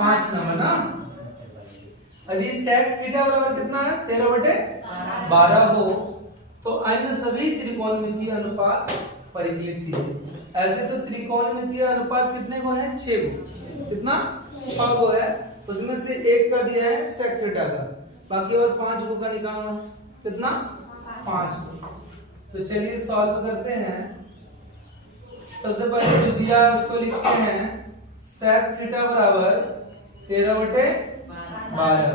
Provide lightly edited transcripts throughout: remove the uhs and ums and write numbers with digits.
5 number ना। यदि sec theta बराबर कितना है 13/12 हो तो अन्य सभी त्रिकोणमितीय अनुपात परिकलित कीजिए। ऐसे तो त्रिकोणमितीय अनुपात कितने को है 6 को, कितना 6 को है, उसमें से एक का दिया है sec थीटा का, बाकी और 5 को का निकालना है, कितना 5 को। तो चलिए सॉल्व करते हैं। सबसे पहले जो दिया है उसको लिखते हैं sec थीटा बराबर 13/12।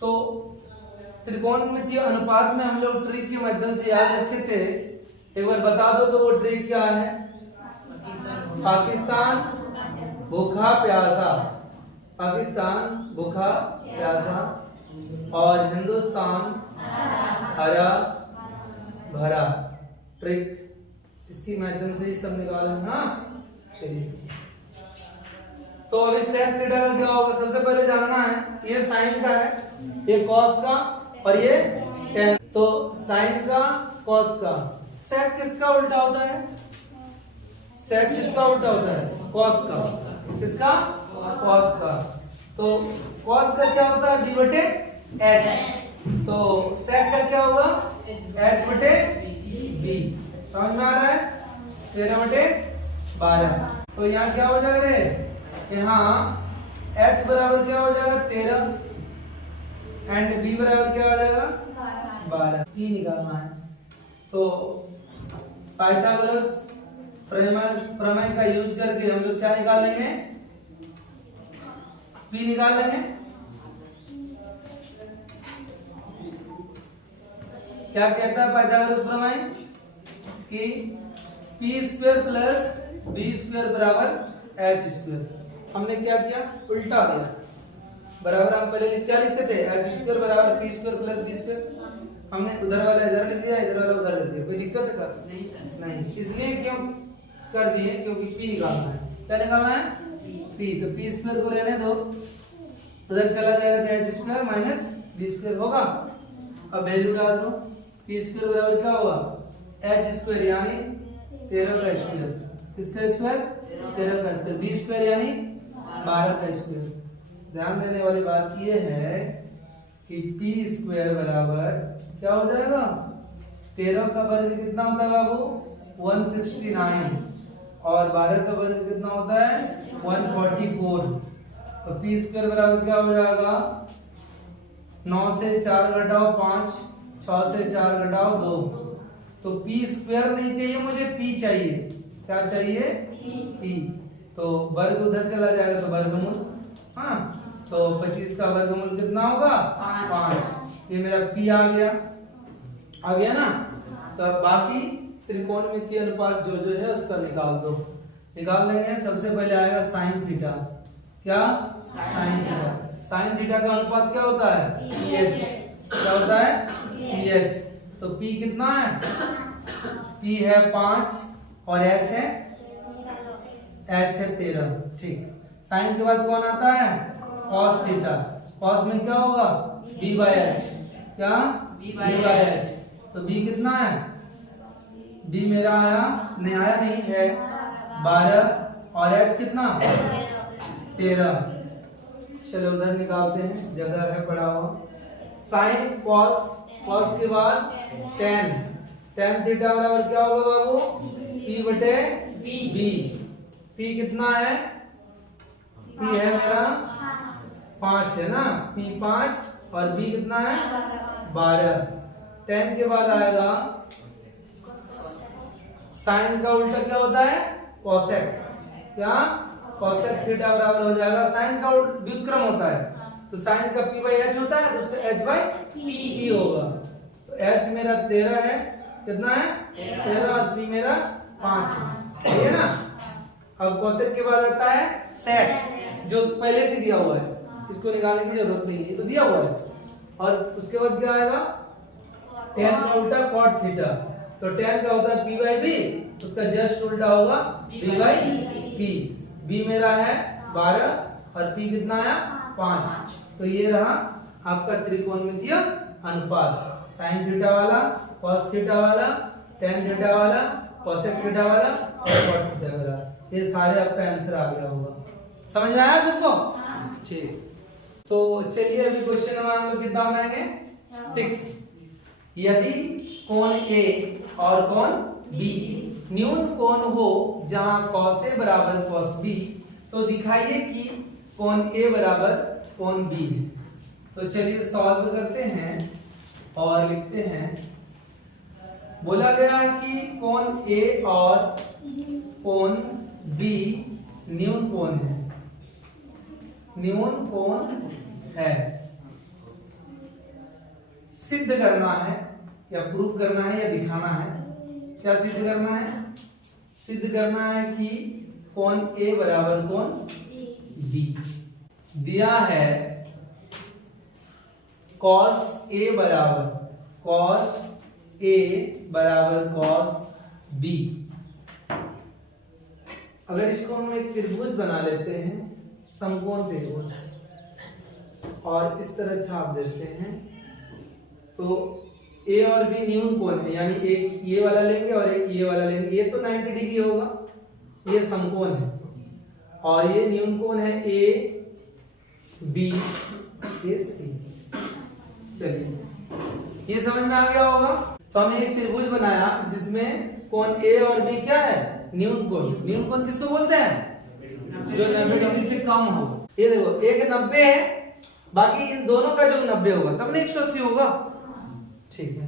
तो त्रिकोणमितीय अनुपात में हम लोग ट्रिक के माध्यम से याद रखे थे, एक बार बता दो तो वो ट्रिक क्या है। पाकिस्तान भूखा प्यासा, पाकिस्तान भूखा प्यासा और हिंदुस्तान हरा भरा। ट्रिक इसकी माध्यम से ही सब निकालें। हाँ चलिए, तो अभी sec थीटा का क्या होगा, सबसे पहले जानना है ये sin का है, ये cos का और ये tan। तो sin का cos का, sec किसका उल्टा होता है, sec किसका उल्टा होता है cos का, किसका cos का। तो cos का क्या होता है b/h, तो sec का क्या होगा h/b। समझ में आ रहा है 13/12। तो यहाँ क्या हो जाएगा रे, यहाँ h बराबर क्या हो जाएगा 13 एंड b बराबर क्या हो जाएगा 12। p निकालना है तो पाइथागोरस प्रमेय का यूज करके हम लोग क्या निकालेंगे, p निकाल लेंगे। क्या कहता है पाइथागोरस प्रमेय कि p² + b² बराबर h²। हमने क्या किया उल्टा दिया, बराबर हम पहले क्या लिखते थे h² बराबर p² + b², हमने उधर वाला इधर लिख दिया, इधर वाला उधर लिख दिया। कोई दिक्कत है क्या? नहीं। इसलिए क्यों कर दिए, क्योंकि p निकालना है। क्या निकालना है p, तो p² को रहने दो, उधर चला जाएगा तो h² - b² होगा। अब वैल्यू डाल दो, p² बराबर क्या होगा h² यानी 13 का स्क्वायर, किसका स्क्वायर 13 का स्क्वायर, b² यानी 12 का स्क्वायर। ध्यान देने वाली बात यह है कि p² बराबर क्या हो जाएगा 13 का वर्ग कितना होता है बाबू 169 और 12 का वर्ग कितना होता है 144। तो p² बराबर क्या हो जाएगा 9 से 4 घटाओ 5, 6 से 4 घटाओ 2, तो p² नहीं चाहिए मुझे, p चाहिए। क्या चाहिए p। तो वर्ग उधर चला जाएगा तो वर्गमूल, हाँ तो 25 का वर्गमूल कितना होगा 5। ये मेरा p आ गया ना। तो अब बाकी त्रिकोणमितीय अनुपात जो है उसका निकाल दो, निकाल लेंगे। सबसे पहले आएगा sin थीटा, क्या sin थीटा, sin थीटा का अनुपात क्या होता है ph, क्या होता है ph। तो p कितना है, p है 5 और h है 13। ठीक, sin के बाद कौन आता है cos थीटा, cos में क्या होगा b/h, क्या b/h। तो b कितना है, b मेरा आया नहीं है 12 और h कितना 13। चलो उधर निकालते हैं, जगह है पड़ा हुआ। sin cos के बाद tan थीटा बराबर क्या होगा बाबू p/b। p कितना है, p है मेरा 5 है ना, p 5 और b कितना है 12। tan के बाद आएगा sin का उल्टा क्या होता है cosec, क्या cosec थीटा बराबर हो जाएगा, sin का व्युत्क्रम होता है तो sin का p/h होता है तो उसका h/p होगा। तो h मेरा 13 है, कितना है 13 और p मेरा 5 है, ठीक है ना। अब cosec के बाद आता है sec जो पहले से दिया हुआ है, इसको निकालने की जरूरत नहीं है, तो दिया हुआ है। और उसके बाद क्या आएगा tan का उल्टा cot थीटा, तो tan का होता है p/b, उसका जस्ट उल्टा होगा b/p। b मेरा है 12 और p कितना है 5। तो ये रहा आपका त्रिकोणमितीय अनुपात, sin थीटा वाला, cos थीटा वाला, tan थीटा वाला, cosec थीटा वाला और cot थीटा वाला। ये सारे आपका आंसर आ गया होगा। समझ में आया सबको? ठीक, तो चलिए अभी क्वेश्चन नंबर हम लोग कितना बनाएंगे? 6। यदि कोण A और कोण B न्यून कोण हो जहां cos A बराबर cos B, तो दिखाइए कि कोण A बराबर कोण B है। तो चलिए सॉल्व करते हैं और लिखते हैं। बोला गया है कि कोण A और कोण B न्यून कोण है, न्यून कोण है। सिद्ध करना है या प्रूव करना है या दिखाना है। क्या सिद्ध करना है? सिद्ध करना है कि कोण A बराबर कोण B। दिया है cos A बराबर cos B। अगर इसको हम एक त्रिभुज बना लेते हैं, समकोण त्रिभुज, और इस तरह छाप देते हैं, तो A और B न्यून कोण है, यानी एक ये वाला लेंगे और एक ये वाला लेंगे। ये तो 90 डिग्री होगा, ये समकोण है, और ये न्यून कोण है A B A C। चलिए ये समझ में आ गया होगा। तो हमने एक त्रिभुज बनाया जिसमें कोण A और B क्या है? न्यून कोण। न्यून कोण किसको बोलते हैं? जो 90 डिग्री से कम हो। ये देखो, एक 90 है, बाकी इन दोनों का जो 90 होगा तब ना 180 होगा। ठीक है,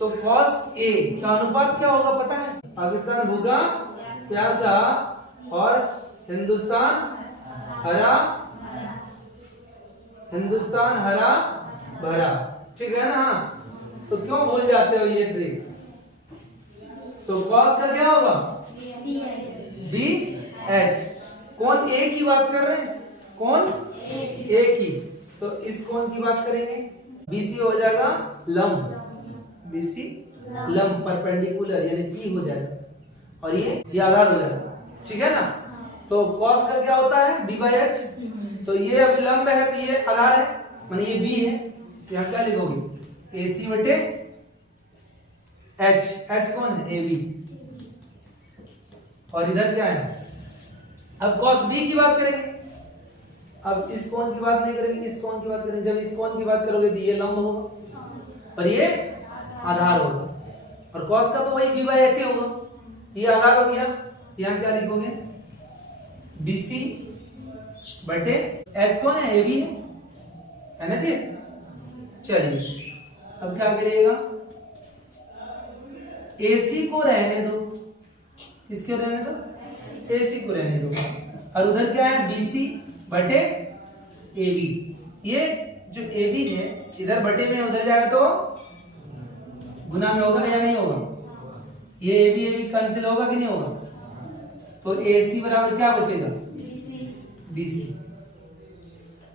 तो cos A का अनुपात क्या होगा पता है? पाकिस्तान भूखा प्यासा और हिंदुस्तान हरा भरा। ठीक है ना? तो क्यों भूल जाते हो ये ट्रिक? तो cos का क्या होगा? BH। कौन A की बात कर रहे हैं? कौन A की, तो इस कोण की बात करेंगे। BC हो जाएगा लंब, BC लंब परपेंडिकुलर यानी P हो जाएगा, और ये आधार हो जाएगा। ठीक है ना? तो cos का क्या होता है? B/H। तो ये अभी लंब है तो ये आधार है, माने ये B है, तो यहाँ क्या लिखोगे? AC बटे H। H कौन है? AB। और इधर क्या है? अब cos B की बात करेंगे। अब इस कोण की बात नहीं करेंगे, इस कोण की बात करेंगे। जब इस कोण की बात करोगे तो ये लंब होगा और ये आधार होगा, और cos का तो वही B/H होगा, ये आधार हो गया। यहाँ क्या लिखोगे? BC बटे H कौन है? AB है ना जी? चलिए अब क्या करिएगा? AC को रहने दो। किसके रहने दो? AC को रहने दो। और उधर क्या है? BC बटे AB। ये जो AB है इधर बटे में उधर जाएगा तो गुना में होगा या नहीं होगा? ये AB कैंसिल होगा कि नहीं होगा? तो AC बराबर क्या बचेगा? BC।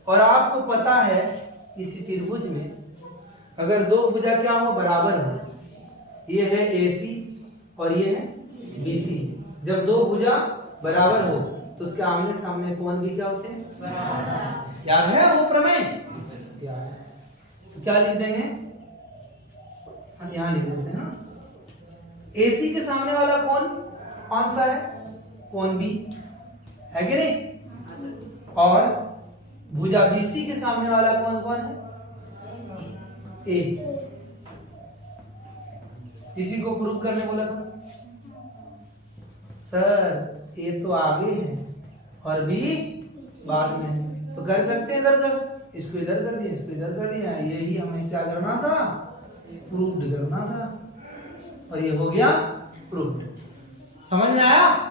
और आपको पता है इसी त्रिभुज में अगर दो भुजा क्या हो? बराबर हो। ये है AC और ये है BC। जब दो भुजा बराबर हो तो उसके आमने सामने कोण भी क्या होते हैं? बराबर। याद है वो प्रमेय? याद है। तो क्या लिख देंगे? हम यहां लिख देते हैं। AC के सामने वाला कोण कौन सा है? कोण B है कि नहीं? और भुजा BC के सामने वाला कोण कौन है? A। इसी को प्रूव करने बोला था सर। A तो आगे है और B बाद में है, तो कर सकते हैं इधर उधर, इसको इधर कर दिया, इसको इधर कर दिया। यही हमें क्या करना था? प्रूव्ड करना था, और ये हो गया प्रूव्ड। समझ में आया?